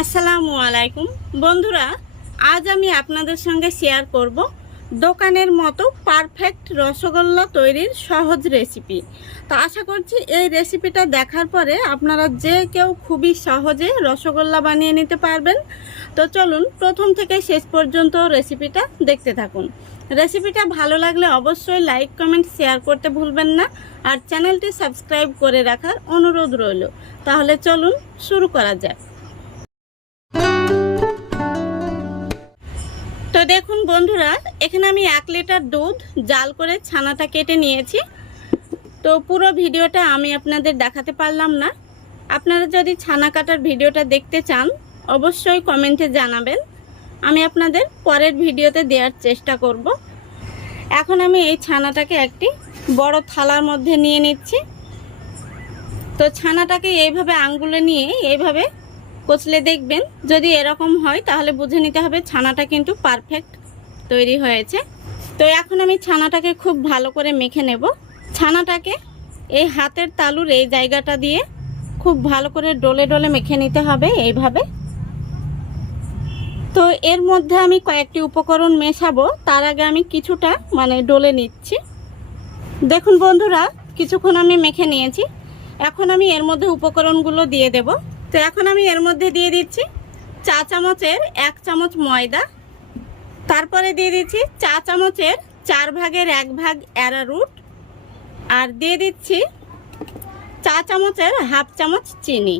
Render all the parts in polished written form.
আসসালামু আলাইকুম বন্ধুরা, আজ আমি আপনাদের সঙ্গে শেয়ার করব দোকানের মতো পারফেক্ট রসগোল্লা তৈরির সহজ রেসিপি। তো আশা করছি এই রেসিপিটা দেখার পরে আপনারা যে কেউ খুবই সহজে রসগোল্লা বানিয়ে নিতে পারবেন। তো চলুন প্রথম থেকে শেষ পর্যন্ত রেসিপিটা দেখতে থাকুন। রেসিপিটা ভালো লাগলে অবশ্যই লাইক কমেন্ট শেয়ার করতে ভুলবেন না, আর চ্যানেলটি সাবস্ক্রাইব করে রাখার অনুরোধ রইল। তাহলে চলুন শুরু করা যাক। তো দেখুন বন্ধুরা, এখানে আমি 1 লিটার দুধ জাল করে ছানাটা কেটে নিয়েছি। তো পুরো ভিডিওটা আমি আপনাদের দেখাতে পারলাম না। আপনারা যদি ছানা কাটার ভিডিওটা দেখতে চান অবশ্যই কমেন্টে জানাবেন, আমি আপনাদের পরের ভিডিওতে দেওয়ার চেষ্টা করব। এখন আমি এই ছানাটাকে একটি বড় থালার মধ্যে নিয়ে নিচ্ছি। তো ছানাটাকে এইভাবে আঙ্গুলে নিয়ে এইভাবে কচলে দেখবেন, যদি এরকম হয় তাহলে বুঝে নিতে হবে ছানাটা কিন্তু পারফেক্ট তৈরি হয়েছে। তো এখন আমি ছানাটাকে খুব ভালো করে মেখে নেব। ছানাটাকে এই হাতের তালুর এই জায়গাটা দিয়ে খুব ভালো করে ডলে ডলে মেখে নিতে হবে এইভাবে। তো এর মধ্যে আমি কয়েকটি উপকরণ মেশাবো, তার আগে আমি কিছুটা ডলে নিচ্ছি। দেখুন বন্ধুরা, কিছুক্ষণ আমি মেখে নিয়েছি। এখন আমি এর মধ্যে উপকরণগুলো দিয়ে দেব। তো এখন আমি এর মধ্যে দিয়ে দিচ্ছি চা চামচের 1 চামচ ময়দা, তারপরে দিয়ে দিচ্ছি চা চামচের 4 ভাগের 1 ভাগ অ্যারারুট, আর দিয়ে দিচ্ছি চা চামচের 1/2 চামচ চিনি।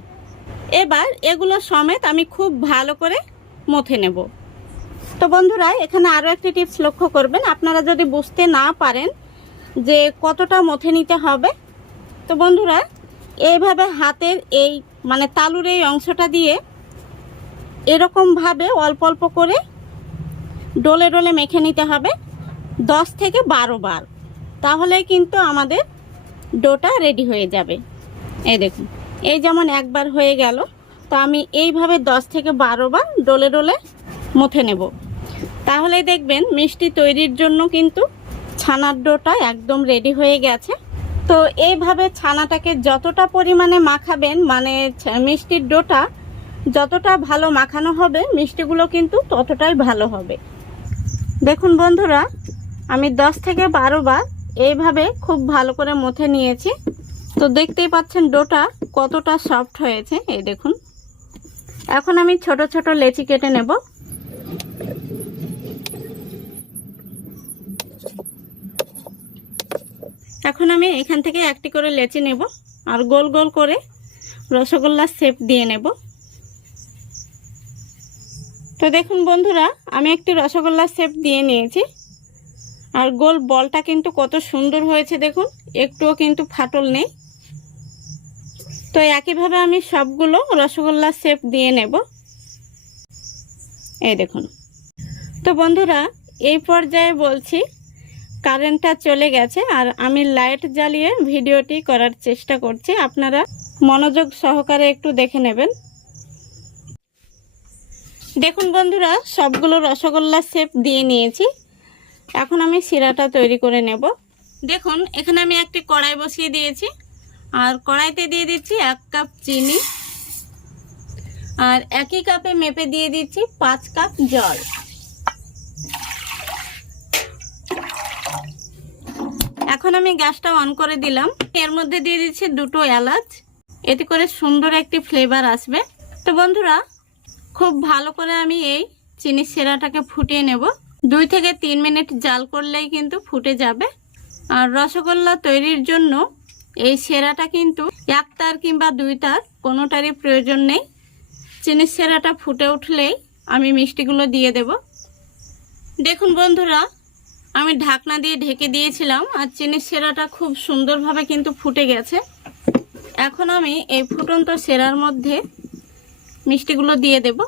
এবার এগুলো সমেত আমি খুব ভালো করে মথে নেব। তো বন্ধুরা, এখানে আরও একটি টিপস লক্ষ্য করবেন, আপনারা যদি বুঝতে না পারেন যে কতটা মথে নিতে হবে, তো বন্ধুরা এইভাবে হাতের এই তালুর এই অংশটা দিয়ে এরকমভাবে অল্প অল্প করে ডলে ডলে মেখে নিতে হবে 10 থেকে 12 বার। তাহলে কিন্তু আমাদের ডোটা রেডি হয়ে যাবে। এই দেখুন, এই যেমন একবার হয়ে গেল। তো আমি এইভাবে 10 থেকে 12 বার ডলে ডলে মথে নেব। তাহলে দেখবেন মিষ্টি তৈরির জন্য কিন্তু ছানার ডোটা একদম রেডি হয়ে গেছে। তো এইভাবে ছানাটাকে যতটা পরিমাণে মাখাবেন, মিষ্টির ডোটা যতটা ভালো মাখানো হবে মিষ্টিগুলো কিন্তু ততটাই ভালো হবে। দেখুন বন্ধুরা, আমি 10 থেকে 12 বার এইভাবে খুব ভালো করে মথে নিয়েছি। তো দেখতেই পাচ্ছেন ডোটা কতটা সফট হয়েছে, এই দেখুন। এখন আমি ছোট ছোট লেচি কেটে নেব। এখন আমি এখান থেকে একটি করে লেচি নেব আর গোল গোল করে রসগোল্লার শেপ দিয়ে নেব। তো দেখুন বন্ধুরা, আমি একটি রসগোল্লার শেপ দিয়ে নিয়েছি, আর গোল বলটা কিন্তু কত সুন্দর হয়েছে দেখুন, একটুও কিন্তু ফাটল নেই। তো একইভাবে আমি সবগুলো রসগোল্লার শেপ দিয়ে নেব, এই দেখুন। তো বন্ধুরা, এই পর্যায়ে বলছি কারেন্টটা চলে গেছে আর আমি লাইট জ্বালিয়ে ভিডিওটি করার চেষ্টা করছি, আপনারা মনোযোগ সহকারে একটু দেখে নেবেন। দেখুন বন্ধুরা, সবগুলো রসগোল্লার শেপ দিয়ে নিয়েছি। এখন আমি শিরাটা তৈরি করে নেব। দেখুন, এখানে আমি একটি কড়াই বসিয়ে দিয়েছি, আর কড়াইতে দিয়ে দিচ্ছি 1 কাপ চিনি, আর একই কাপে মেপে দিয়ে দিচ্ছি 5 কাপ জল। এখন আমি গ্যাসটা অন করে দিলাম। এর মধ্যে দিয়ে দিচ্ছি 2টো এলাচ, এতে করে সুন্দর একটি ফ্লেভার আসবে। তো বন্ধুরা, খুব ভালো করে আমি এই চিনির শিরাটাকে ফুটিয়ে নেব। 2 থেকে 3 মিনিট জাল করলেই কিন্তু ফুটে যাবে। আর রসগোল্লা তৈরির জন্য এই শিরাটা কিন্তু 1 তার কিংবা 2 তার কোনোটারই প্রয়োজন নেই। চিনির শিরাটা ফুটে উঠলেই আমি মিষ্টিগুলো দিয়ে দেব। দেখুন বন্ধুরা, আমি ঢাকনা দিয়ে ঢেকে দিয়েছিলাম, আর চিনির শিরাটা খুব সুন্দরভাবে কিন্তু ফুটে গেছে। এখন আমি এই ফুটন্ত শিরার মধ্যে মিষ্টিগুলো দিয়ে দেব।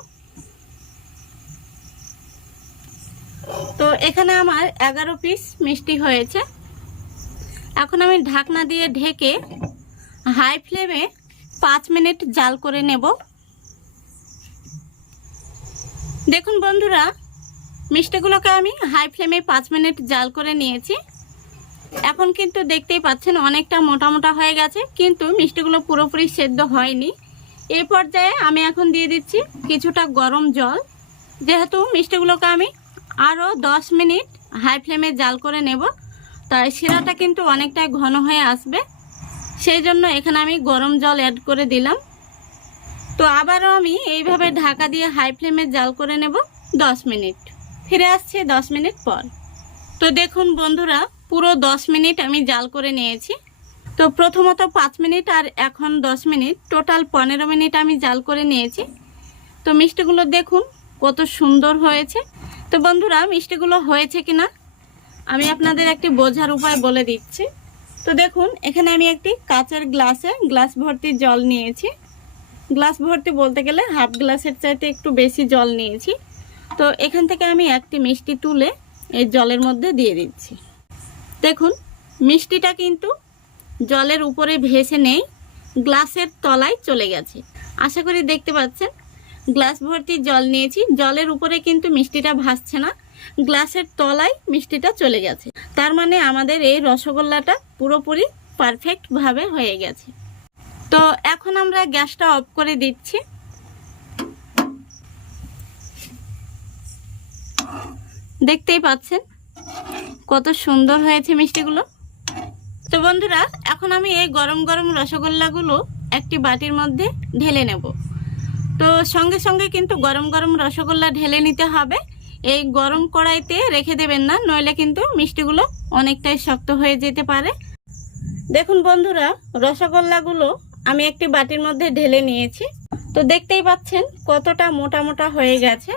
তো এখানে আমার 11 পিস মিষ্টি হয়েছে। এখন আমি ঢাকনা দিয়ে ঢেকে হাই ফ্লেমে 5 মিনিট জাল করে নেব। দেখুন বন্ধুরা, মিষ্টিগুলোকে আমি হাই ফ্লেমে 5 মিনিট জাল করে নিয়েছি। এখন কিন্তু দেখতেই পাচ্ছেন অনেকটা মোটা মোটা হয়ে গেছে, কিন্তু মিষ্টিগুলো পুরোপুরি সেদ্ধ হয়নি। এই পর্যায়ে আমি এখন দিয়ে দিচ্ছি কিছুটা গরম জল। যেহেতু মিষ্টিগুলোকে আমি আরও 10 মিনিট হাই ফ্লেমে জাল করে নেব, তাই শিরাটা কিন্তু অনেকটাই ঘন হয়ে আসবে, সেই জন্য এখানে আমি গরম জল অ্যাড করে দিলাম। তো আবারও আমি এইভাবে ঢাকা দিয়ে হাই ফ্লেমে জাল করে নেব 10 মিনিট। ফিরে আসছি 10 মিনিট পর। তো দেখুন বন্ধুরা, পুরো 10 মিনিট আমি জাল করে নিয়েছি। তো প্রথমত 5 মিনিট আর এখন 10 মিনিট, টোটাল 15 মিনিট আমি জাল করে নিয়েছি। তো মিষ্টিগুলো দেখুন কত সুন্দর হয়েছে। তো বন্ধুরা, মিষ্টিগুলো হয়েছে কিনা আমি আপনাদের একটি বোঝার উপায় বলে দিচ্ছি। তো দেখুন, এখানে আমি একটি কাচের গ্লাস ভর্তি জল নিয়েছি। গ্লাস ভর্তি বলতে গেলে হাফ গ্লাসের চাইতে একটু বেশি জল নিয়েছি। তো এখান থেকে আমি একটি মিষ্টি তুলে এই জলের মধ্যে দিয়ে দিচ্ছি। দেখুন, মিষ্টিটা কিন্তু জলের উপরে ভেসে নেই, গ্লাসের তলায় চলে গেছে। আশা করি দেখতে পাচ্ছেন, গ্লাস ভর্তি জল নিয়েছি, জলের উপরে কিন্তু মিষ্টিটা ভাসছে না, গ্লাসের তলায় মিষ্টিটা চলে গেছে। তার মানে আমাদের এই রসগোল্লাটা পুরোপুরি পারফেক্টভাবে হয়ে গেছে। তো এখন আমরা গ্যাসটা অফ করে দিচ্ছি। দেখতেই পাচ্ছেন কত সুন্দর হয়েছে মিষ্টিগুলো। তো বন্ধুরা, এখন আমি এই গরম গরম রসগোল্লাগুলো একটি বাটির মধ্যে ঢেলে নেব। তো সঙ্গে সঙ্গে কিন্তু গরম গরম রসগোল্লা ঢেলে নিতে হবে, এই গরম কড়াইতে রেখে দেবেন না, নইলে কিন্তু মিষ্টিগুলো অনেকটাই শক্ত হয়ে যেতে পারে। দেখুন বন্ধুরা, রসগোল্লাগুলো আমি একটি বাটির মধ্যে ঢেলে নিয়েছি। তো দেখতেই পাচ্ছেন কতটা মোটা মোটা হয়ে গেছে।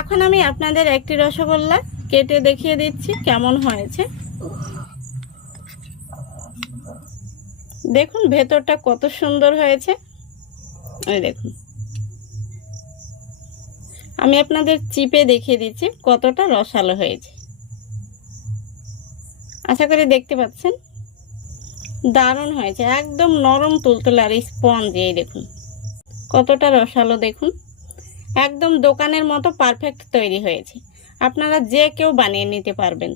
এখন আমি আপনাদের একটি রসগোল্লা কেটে দেখিয়ে দিচ্ছি কেমন হয়েছে। দেখুন ভেতরটা কত সুন্দর হয়েছে। এই দেখুন, আমি আপনাদের চিপে দেখিয়ে দিচ্ছি কতটা রসালো হয়েছে। আশা করি দেখতে পাচ্ছেন, দারুণ হয়েছে, একদম নরম তুলতুলে আর স্পঞ্জ। এই দেখুন কতটা রসালো, দেখুন একদম দোকানের মতো পারফেক্ট তৈরি হয়েছে। আপনারা যে কেউ বানিয়ে নিতে পারবেন।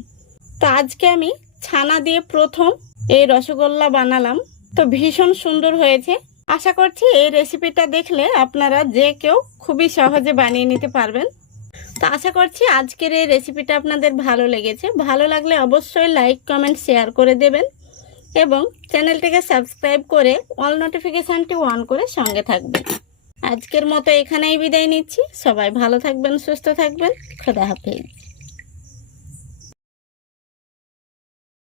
তো আজকে আমি ছানা দিয়ে প্রথম এই রসগোল্লা বানালাম, তো ভীষণ সুন্দর হয়েছে। আশা করছি এই রেসিপিটা দেখলে আপনারা যে কেউ খুবই সহজে বানিয়ে নিতে পারবেন। তো আশা করছি আজকের এই রেসিপিটা আপনাদের ভালো লেগেছে। ভালো লাগলে অবশ্যই লাইক, কমেন্ট, শেয়ার করে দেবেন এবং চ্যানেলটিকে সাবস্ক্রাইব করে অল নোটিফিকেশানটি অন করে সঙ্গে থাকবেন। আজকের মতো এখানেই বিদায় নিচ্ছি। সবাই ভালো থাকবেন, সুস্থ থাকবেন। খোদা হাফেজ।